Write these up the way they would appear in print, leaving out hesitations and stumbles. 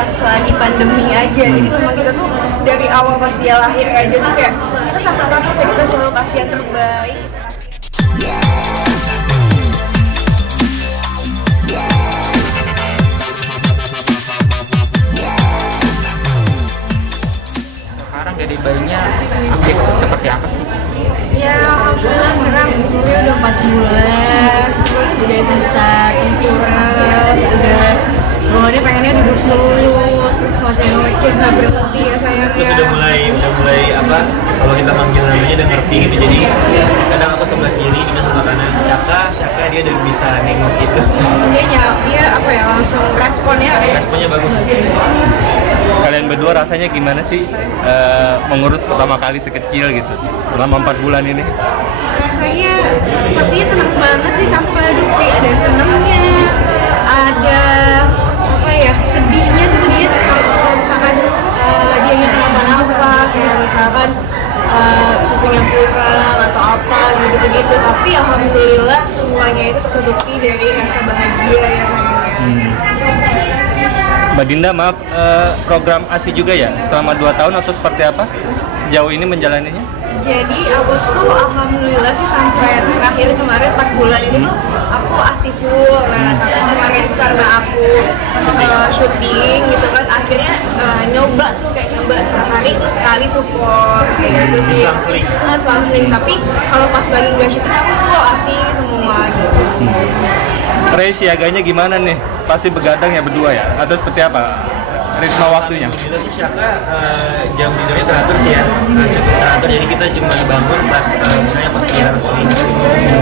pas lagi pandemi aja. Jadi memang kita tuh dari awal pas dia lahir aja tuh kayak kita takut-takut ya, kita selalu kasih yang terbaik. Sekarang dari bayinya aktif seperti apa sih? Ya alhamdulillah sekarang umurnya udah 4 bulan, terus udah bisa tengkurap, udah bawaannya pengennya duduk dulu, terus ngoceh-ngoceh nggak berhenti ya sayangnya. Terus udah mulai apa? Kalau kita manggil namanya udah ngerti gitu, jadi kadang aku sebelah kiri, dia sebelah kanan, Syaka dia udah bisa nengok gitu. Dia apa ya langsung responnya Responnya bagus. Kalian berdua rasanya gimana sih mengurus pertama kali sekecil gitu selama 4 bulan ini? Rasanya pastinya seneng banget sih, campur aduk sih, ada senengnya, ada apa ya sedihnya kalau misalkan dia yang kenapa-napa, kayak misalkan susunya kurang atau apa gitu-gitu, tapi alhamdulillah semuanya itu tertutupi dari rasa bahagia ya sayangnya. Mbak Dinda, maaf, program ASI juga ya selama 2 tahun atau seperti apa sejauh ini menjalaninya? Jadi aku tuh alhamdulillah sih sampai terakhir kemarin 4 bulan ini tuh aku ASI full. Nah tapi kemarin itu karena aku syuting gitu kan, akhirnya nyoba sehari tuh sekali support kayak gitu sih. Selang-seling. Tapi kalau pas lagi nggak syuting aku full ASI semua gitu. Ray, siaganya gimana nih? Pasti begadang ya berdua ya? Atau seperti apa ritme waktunya? Alhamdulillah sih Syaka jam tidurnya teratur sih ya, cukup teratur. Jadi kita cuma bangun pas misalnya pas dia harus minum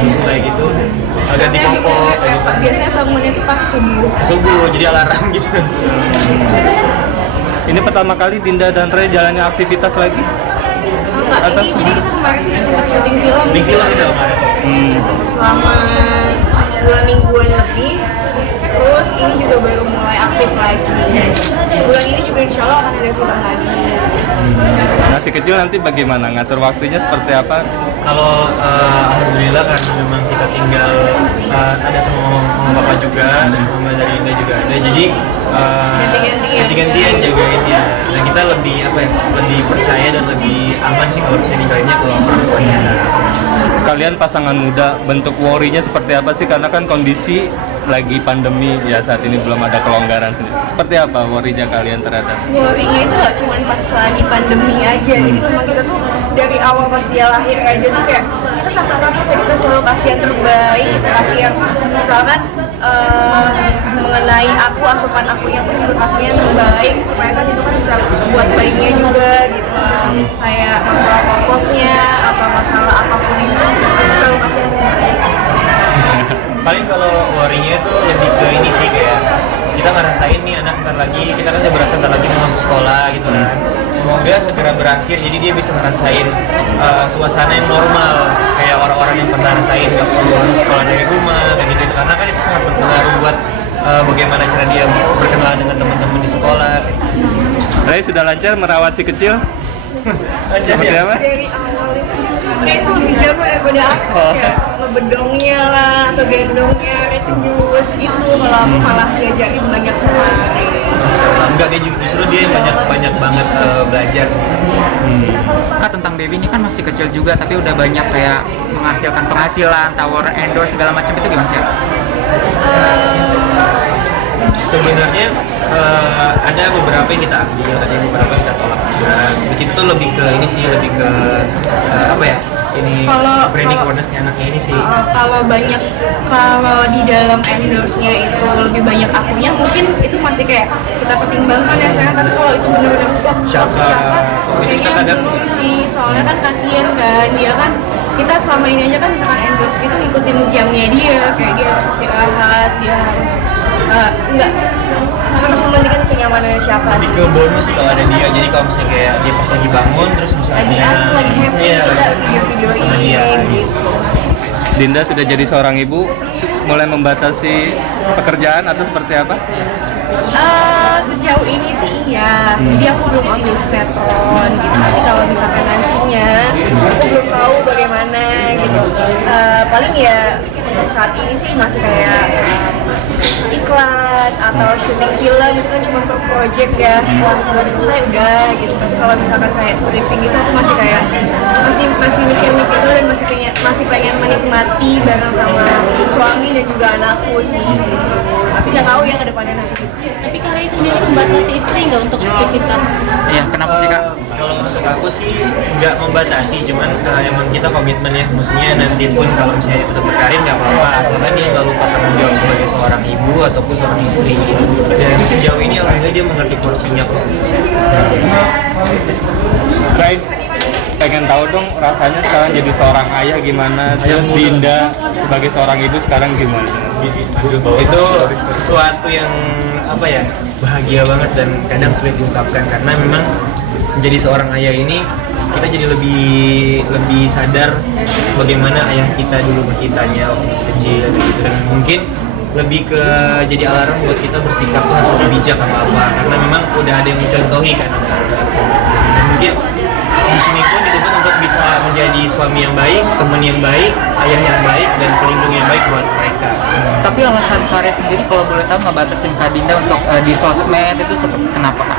susu kayak gitu, ganti popok kayak gitu. Biasanya bangunnya tuh pas subuh. Jadi alarm gitu. Ini pertama kali Dinda dan Ray jalannya aktivitas lagi? Enggak, ini jadi kita kemarin udah sempat syuting film Di film kita kemarin. selama 2 mingguan lebih. Terus ini juga baru mulai aktif lagi. Bulan ini juga insya Allah akan ada film lagi. Nah, si kecil nanti bagaimana? Ngatur waktunya seperti apa? Kalau alhamdulillah karena memang kita tinggal ada sama mama papa juga, ada sama mama dari Indah juga ada. Jadi ganti-gantian jagain dia. Dan kita lebih lebih percaya dan lebih aman sih kalau bisa ninggalinnya ke orang tuanya. Kalian pasangan muda, bentuk worry-nya seperti apa sih? Karena kan kondisi lagi pandemi ya, saat ini belum ada kelonggaran. Seperti apa worry-nya kalian terhadap? Worry-nya itu gak cuma pas lagi pandemi aja. Jadi memang kita tuh dari awal pas dia lahir aja tuh kayak kita takut-takut ya, kita selalu kasih yang terbaik. Kita kasih yang misalkan mengenai asupan akunya pun juga kasihnya yang terbaik, supaya kan itu kan bisa buat bayinya juga gitu lah. Kayak masalah popoknya, apa masalah apapun itu, masih selalu kasih yang terbaik. Paling kalau worry-nya itu lebih ke ini sih, kayak kita ngerasain nih anak ntar lagi, kita kan udah berasa ntar lagi mau masuk sekolah gitu kan. Semoga segera berakhir, jadi dia bisa ngerasain suasana yang normal kayak orang-orang yang pernah rasain, gak perlu harus sekolah dari rumah kayak gitu. Karena kan itu sangat berpengaruh buat bagaimana cara dia berkenalan dengan teman-teman di sekolah. Ray sudah lancar merawat si kecil? Lancar Seperti ya? apa? Dari awal itu justru dia itu lebih jago daripada aku, kayak ngebedongnya lah atau gendongnya retribusi gitu. Kalau aku malah diajarin banyak sama Enggak, dia justru dia banyak banget belajar sih. Kak, tentang baby ini kan masih kecil juga tapi udah banyak kayak menghasilkan penghasilan, tower endorse segala macam, itu gimana sih? Sebenarnya ada beberapa yang kita ambil, ada beberapa yang kita tolak juga. Bikin tuh lebih ke ini sih, lebih ke apa ya? Ini branding awareness-nya anaknya ini sih. Kalau di dalam endorse-nya itu lebih banyak akunya, mungkin itu masih kayak kita pertimbangkan ya sayang. Tapi kalau itu benar-benar Syaka, kayaknya kadang belum sih. Soalnya kan kasihan kan, dia kan kita selama ini aja kan misalkan endorse gitu ngikutin jamnya dia, kayak dia harus istirahat, dia harus nggak harus mementingkan kenyamanannya siapa lebih sih. ke bonus kalau ada dia. Jadi kalau misalnya kayak dia pas lagi bangun terus misalnya Lagi happy, iya, kita lagi video-videoin iya. gitu. Dinda sudah jadi seorang ibu, mulai membatasi pekerjaan atau seperti apa? Sejauh ini sih iya, jadi aku belum ambil sinetron gitu. Tapi kalau misalkan nantinya, aku belum tahu bagaimana gitu. Paling ya untuk saat ini sih masih kayak iklan atau syuting film itu kan cuma per project ya, setelah film selesai udah gitu. Tapi kalau misalkan kayak stripping gitu aku masih kayak masih mikir-mikir dulu dan masih pengen menikmati bareng sama suami dan juga anakku sih. Tapi nggak tahu ya ke depannya nanti. Tapi kalian sendiri membatasi istri nggak untuk aktivitas? Iya, kenapa sih Kak? Kalau untuk aku sih nggak membatasi, cuman emang kita komitmen ya, maksudnya nanti pun kalau misalnya tetap berkarir nggak apa-apa, asalkan dia nggak lupa tanggung jawab sebagai seorang ibu ataupun seorang istri. Dan sejauh ini alhamdulillah dia mengerti porsinya kok. Right. Pengen tahu dong rasanya sekarang jadi seorang ayah gimana, terus Dinda sebagai seorang ibu sekarang gimana? Itu sesuatu yang apa ya, bahagia banget dan kadang sulit diungkapkan, karena memang menjadi seorang ayah ini kita jadi lebih sadar bagaimana ayah kita dulu ke kitanya waktu masih kecil gitu, dan mungkin lebih ke jadi alarm buat kita bersikap tuh harus lebih bijak apa karena memang udah ada yang mencontohi kan. Dan mungkin di sini pun dituntut untuk bisa menjadi suami yang baik, teman yang baik, ayah yang baik, dan pelindung yang baik buat mereka. Tapi alasan Karya sendiri kalau boleh tahu ngebatasin Kak Dinda untuk di sosmed itu seperti kenapa Kak?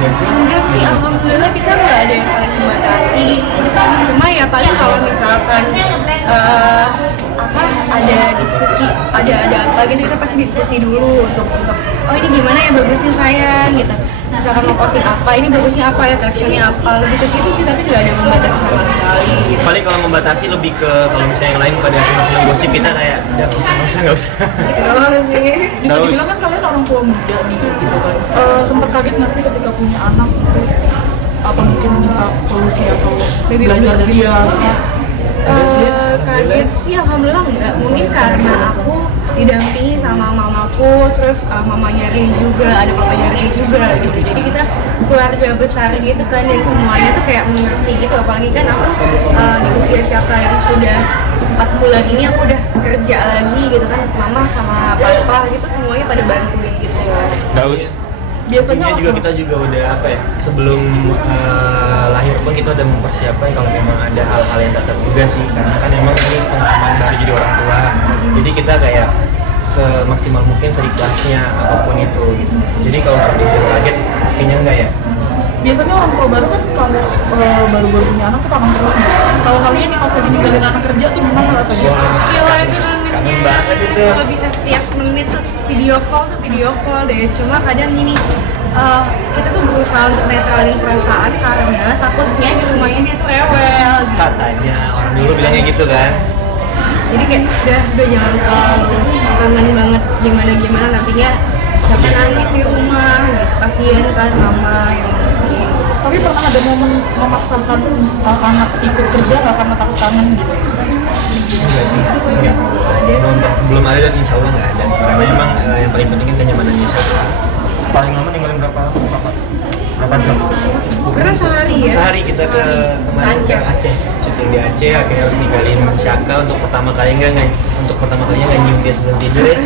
Enggak sih, alhamdulillah kita nggak ada yang saling membatasi. Cuma ya paling kalau misalkan ada diskusi, ada apa gitu, kita pasti diskusi dulu untuk oh ini gimana ya bagusnya sayang gitu. Misalkan mau posting apa, ini bagusnya apa ya, captionnya apa, lebih ke situ sih, tapi nggak ada yang membatasi sama sekali gitu. Paling kalau membatasi lebih ke kalau misalnya yang lain pada senang-senang gosip, kita kayak udah nggak usah. Gitu doang sih. Bisa dibilang kan kalian orang tua muda nih gitu kan. Sempat kaget nggak sih ketika punya anak gitu? Apa mungkin minta solusi atau belajar dari dia? Kaget sih, alhamdulillah enggak. Mungkin karena aku didampingi sama mamaku, terus mamanya Ray juga, ada papanya Ray juga gitu. Jadi kita keluarga besar gitu kan, dan semuanya tuh kayak mengerti gitu. Apalagi kan aku di usia Syaka yang sudah 4 bulan ini aku udah kerja lagi gitu kan, mama sama papa gitu semuanya pada bantuin gitu. Daus. Biasanya Juga kita juga udah apa ya, sebelum lahir pun kita udah mempersiapkan kalau memang ada hal-hal yang tak terduga sih, karena kan memang ini pengalaman baru jadi orang tua. Jadi kita kayak semaksimal mungkin seikhlasnya apapun itu gitu. Jadi kalau orang dibilang kaget, kayaknya enggak ya. biasanya orang tua baru kan kalau baru-baru punya anak tuh kangen terus nih. Kalau kalian nih pas lagi ninggalin anak kerja tuh gimana rasanya? Gila itu kangennya. Kangen banget itu. Kalau bisa setiap menit tuh video call deh. Cuma kadang gini, kita tuh berusaha untuk netralin perasaan karena takutnya di rumahnya dia tuh rewel gitu. Katanya orang dulu bilangnya gitu kan. Jadi kayak udah jangan terlalu kangen banget gimana nantinya siapa nangis di rumah gitu. Kasian kan mama yang ngurusin. Tapi pernah ada momen memaksakan anak ikut kerja nggak karena takut kangen gitu? Belum ada dan insya Allah nggak ada. Karena memang yang paling penting kan kenyamanannya siapa. Paling lama ninggalin berapa jam? Karena sehari ya. Sehari kita kemarin ke Aceh, syuting di Aceh, akhirnya harus ninggalin Syaka untuk pertama kalinya nggak nyium dia sebelum tidur ya.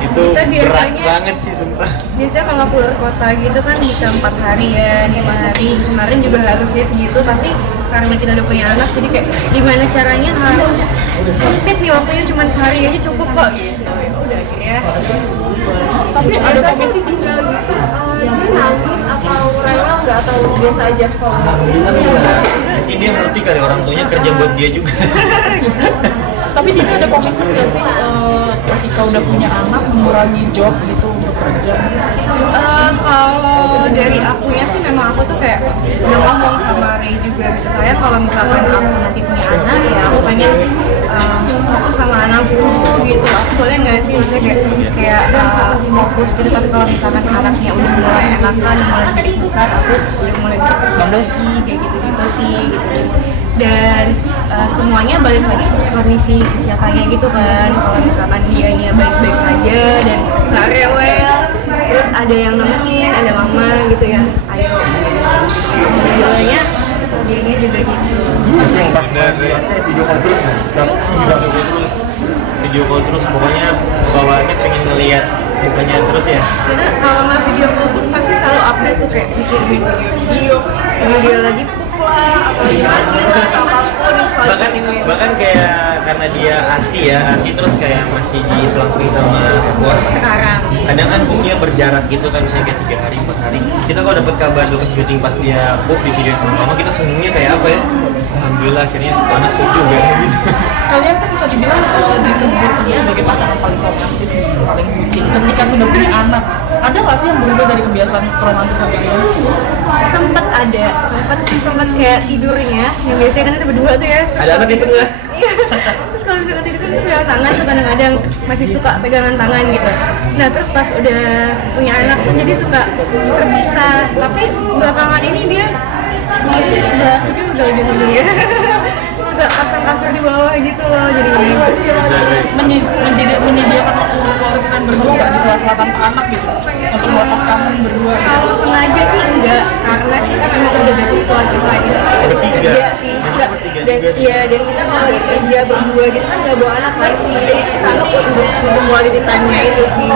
Itu Kita berat biasanya- banget sih sumpah. Biasanya kalau keluar kota gitu kan bisa 4 hari ya, 5 hari. Kemarin juga harusnya segitu, tapi karena kita udah punya anak, jadi kayak gimana caranya harus sempit nih waktunya, cuma sehari aja cukup kok gitu. Ya udah akhirnya. Tapi ada komen tinggal gitu, dia nangis atau rewel nggak atau biasa aja kalau Alhamdulillah enggak. Mungkin dia ngerti kali orang tuanya kerja buat dia juga. tapi Dina ada komitmen nggak sih ketika udah punya anak mengurangi job gitu untuk kerja? Kalau dari akunya sih memang aku tuh kayak udah ngomong sama Ray juga gitu, saya kalau misalkan aku nanti punya anak ya aku pengen fokus sama anakku gitu. Aku boleh nggak sih maksudnya kayak fokus gitu, tapi kalau misalkan anaknya udah mulai enakan, mulai sedikit besar, aku udah mulai bisa berkondisi kayak gitu sih gitu. Dan semuanya balik lagi ke kondisi si siapanya gitu kan. Kalau misalkan dianya baik-baik saja dan nggak rewel, terus ada yang nemenin, ada mama gitu ya, ayo. Alhamdulillahnya dianya juga gitu. Video call terus pokoknya bawaannya pengen ngeliat mukanya terus ya. Karena kalau nggak video call pun pasti selalu update tuh, kayak bikin video lagi lah, atau lagi mandi lah, atau apapun yang selalu bahkan bahkan kayak karena dia ASI terus kayak masih diselang-seling sama support. sekarang. Kadang kan booknya berjarak gitu kan, misalnya kayak 3 hari 4 hari. Kita kalau dapat kabar Lukas syuting pas dia book di video sama mama, kita senengnya kayak apa ya? Alhamdulillah akhirnya anak book juga gitu. Kalian kan bisa dibilang disebut sebagai pasangan paling romantis, paling bucin. Ketika sudah punya anak, ada nggak sih yang berubah dari kebiasaan romantis kalian? Sempet kayak tidurnya, yang biasanya kan ada berdua tuh ya. Ada anak di tengah. Iya. Terus kalau misalkan tidur kan pegangan tangan tuh kadang-kadang masih suka pegangan tangan gitu. Nah terus pas udah punya anak tuh jadi suka terpisah. Tapi belakangan ini dia mau di sebelah juga ujung-ujungnya. Suka pasang kasur di bawah gitu loh jadi Menyediakan waktu kalian berdua nggak di sela-sela tanpa anak gitu untuk melepas kangen berdua. kalau sengaja sih enggak karena kita memang udah dari keluarga gitu kerja sih enggak dan kita kalau lagi kerja berdua gitu kan nggak bawa anak kan jadi kita anggap untuk quality time-nya itu sih